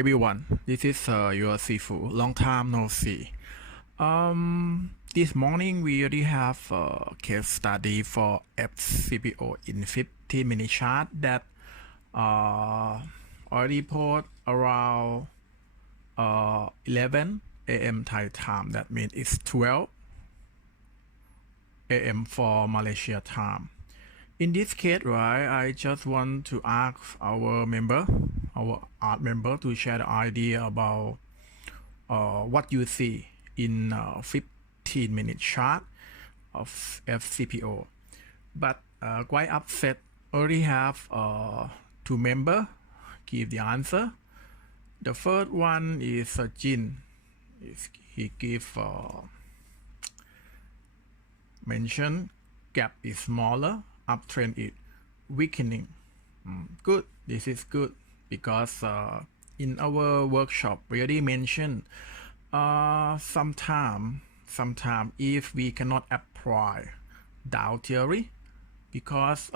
everyone, this is your Sifu. Long time no see. This morning we already have a case study for FCPO in 15-minute chart that already put around 11 a.m. Thai time. That means it's 12 a.m. for Malaysia time. In this case, right, I just want to ask our art member to share the idea about what you see in 15-minute chart of FCPO. But quite upset, already have two members give the answer. The first one is Jin. He give mention gap is smaller, uptrend is weakening. Good, this is good because in our workshop we already mentioned sometime if we cannot apply Dow theory because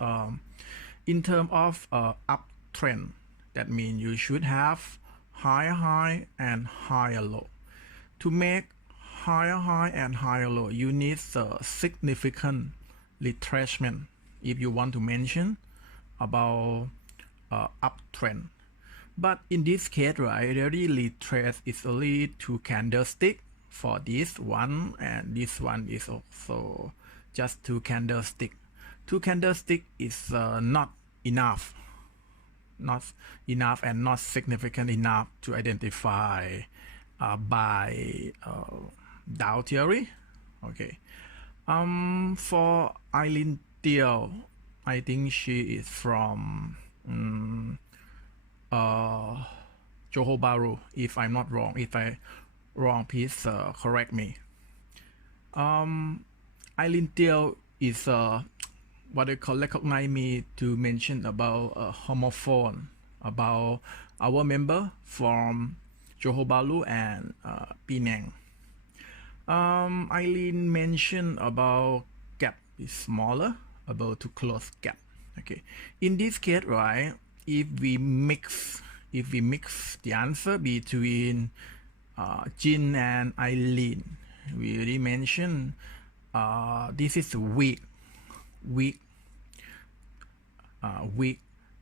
in terms of uptrend, that means you should have higher high and higher low. To make higher high and higher low, you need a significant retracement if you want to mention about uptrend. But in this case, right, already retrace is only two candlestick for this one, and this one is also just two candlestick. Two candlestick is not enough and not significant enough to identify by Dow theory. Okay. For Eileen Teo, I think she is from Johor Bahru. If I'm not wrong, if I wrong, please correct me. Eileen Teo is what they call recognize me to mention about homophone about our member from Johor Bahru and Penang. Eileen mentioned about gap is smaller, about to close gap. Okay, in this case, right, if we mix the answer between Jin and Eileen, we already mentioned this is weak.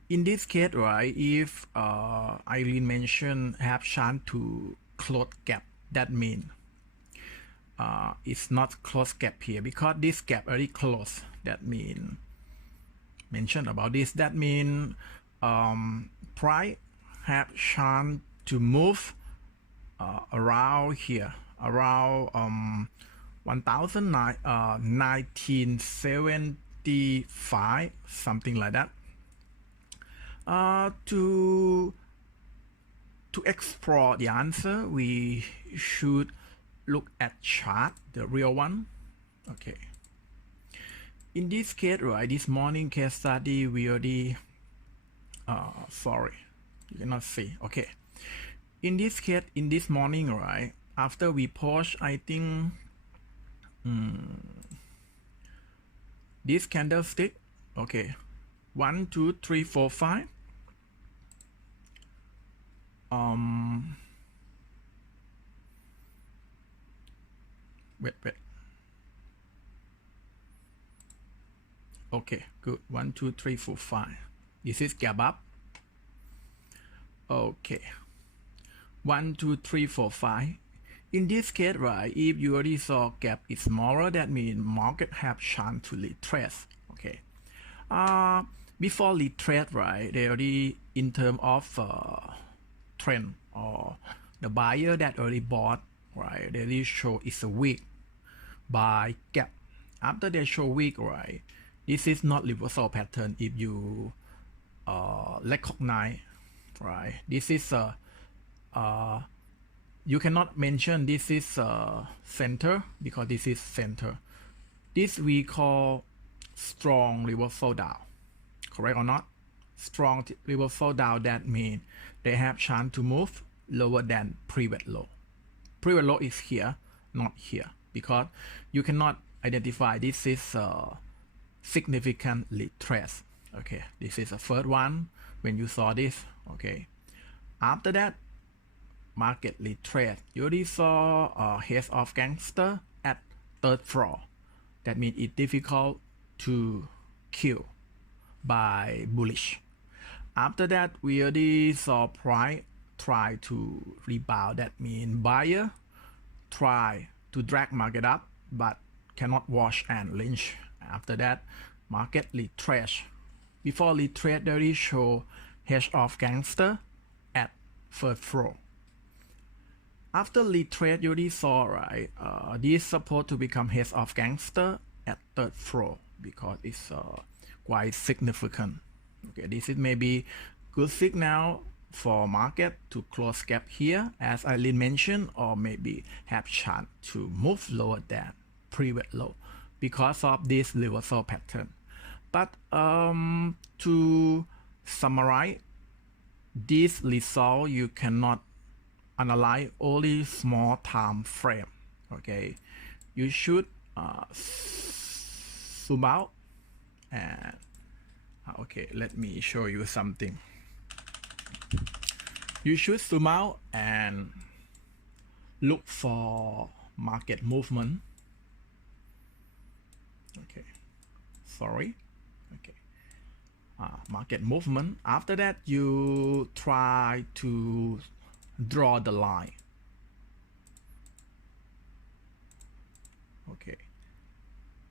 In this case, right, if Eileen mentioned have chance to close gap, that means it's not close gap here because this gap already closed. That means mention about this. That means price have chance to move around here, around 1975, something like that. To explore the answer, we should look at chart, the real one. Okay. In this case, right, this morning case study we already sorry, you cannot see. Okay. In this case, in this morning, right, after we push, I think this candlestick, okay, 1 2 3 4 5 wait, okay, good, 1 2 3 4 5, this is gap up. Okay, 1 2 3 4 5. In this case, right, if you already saw gap is smaller, that means market have chance to retrace. Okay, before retrace, right, they already in terms of trend or the buyer that already bought, right, they already show it's a weak buy gap. After they show weak, right, this is not reversal pattern. If you recognize, right, this is you cannot mention this is center because this is center. This we call strong reversal down. Correct or not? Strong reversal down, that means they have chance to move lower than previous low. Previous low is here, not here, because you cannot identify this is significant retrace. Okay, this is the first one when you saw this. Okay, after that market retrace, you already saw heads of gangster at third floor. That means it's difficult to kill by bullish. After that, we already saw price try to rebound. That means buyer try to drag market up but cannot wash and lynch. After that, market retrace. Before retrace, they already show hedge of gangster at first floor. After retrace, you already saw, right? This is supposed to become hedge of gangster at third floor because it's quite significant. Okay, this is maybe good signal for market to close gap here, as Eileen mentioned, or maybe have chance to move lower than previous low because of this reversal pattern. But to summarize, this result you cannot analyze only small time frame. Okay, you should zoom out and okay, let me show you something. You should zoom out and look for market movement. Okay, sorry. Okay, market movement. After that, you try to draw the line. Okay,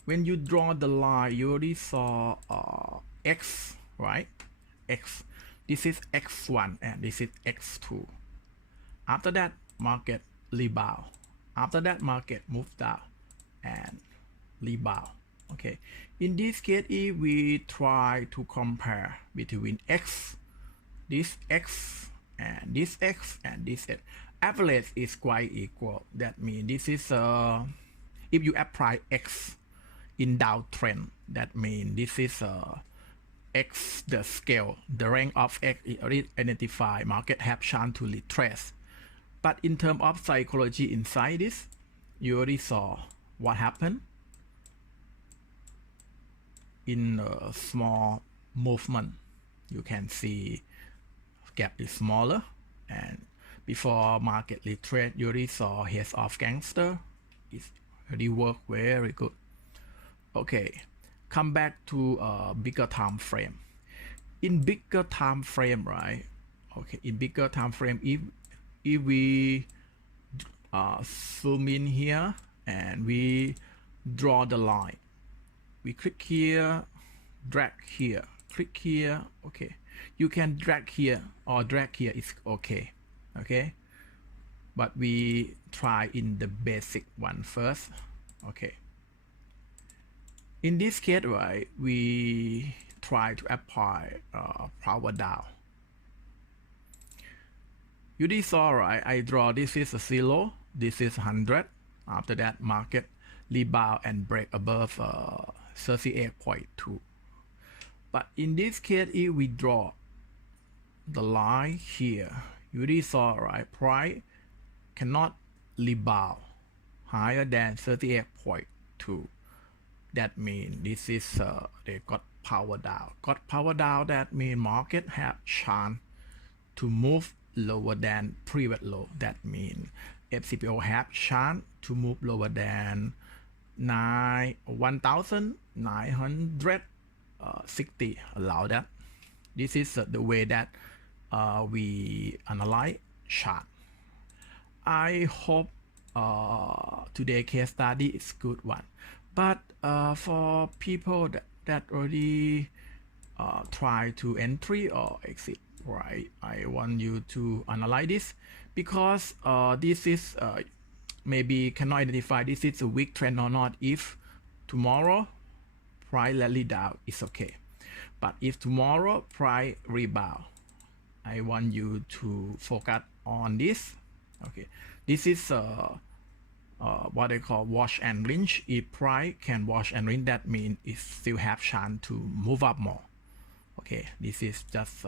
when you draw the line, you already saw X, right? X. This is X1 and this is X2. After that, market rebound. After that, market move down and rebound. Okay. In this case, if we try to compare between X, this X and this X and this X, average is quite equal. That means this is if you apply X in downtrend, that means this is X, the scale, the rank of X is already identified, market have chance to retrace. But in terms of psychology inside this, you already saw what happened in a small movement. You can see gap is smaller, and before market retrace, you already saw heads of gangster. It already worked very good. Okay. Come back to a bigger time frame. In bigger time frame, right? Okay, in bigger time frame, if we zoom in here and we draw the line, we click here, drag here, click here. Okay, you can drag here or drag here is okay. Okay, but we try in the basic one first. Okay. In this case, right, we try to apply power down. You already saw, right? I draw this is a 0, this is 100. After that, market rebound and break above 38.2. But in this case, if we draw the line here, you already saw, right? Price cannot rebound higher than 38.2. That means this is they got power down. Got power down. That means market have chance to move lower than previous low. That means FCPO have chance to move lower than 1,960. Allow that. This is the way that we analyze chart. I hope today's case study is good one. But for people that already try to entry or exit, right? I want you to analyze this because this is maybe cannot identify this is a weak trend or not. If tomorrow price rally down, it's okay. But if tomorrow price rebound, I want you to focus on this. Okay, this is what they call wash and rinse. If price can wash and rinse, that means it still have chance to move up more. Okay, this is just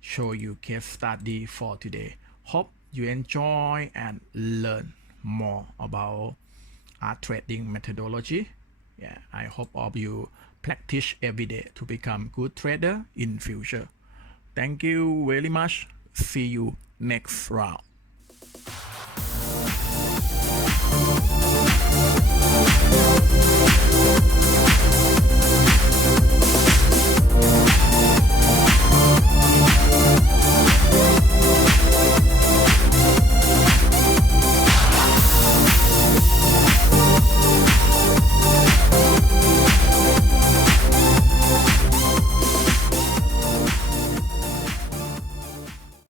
show you case study for today. Hope you enjoy and learn more about art trading methodology. Yeah, I hope all of you practice every day to become good trader in future. Thank you very much. See you next round.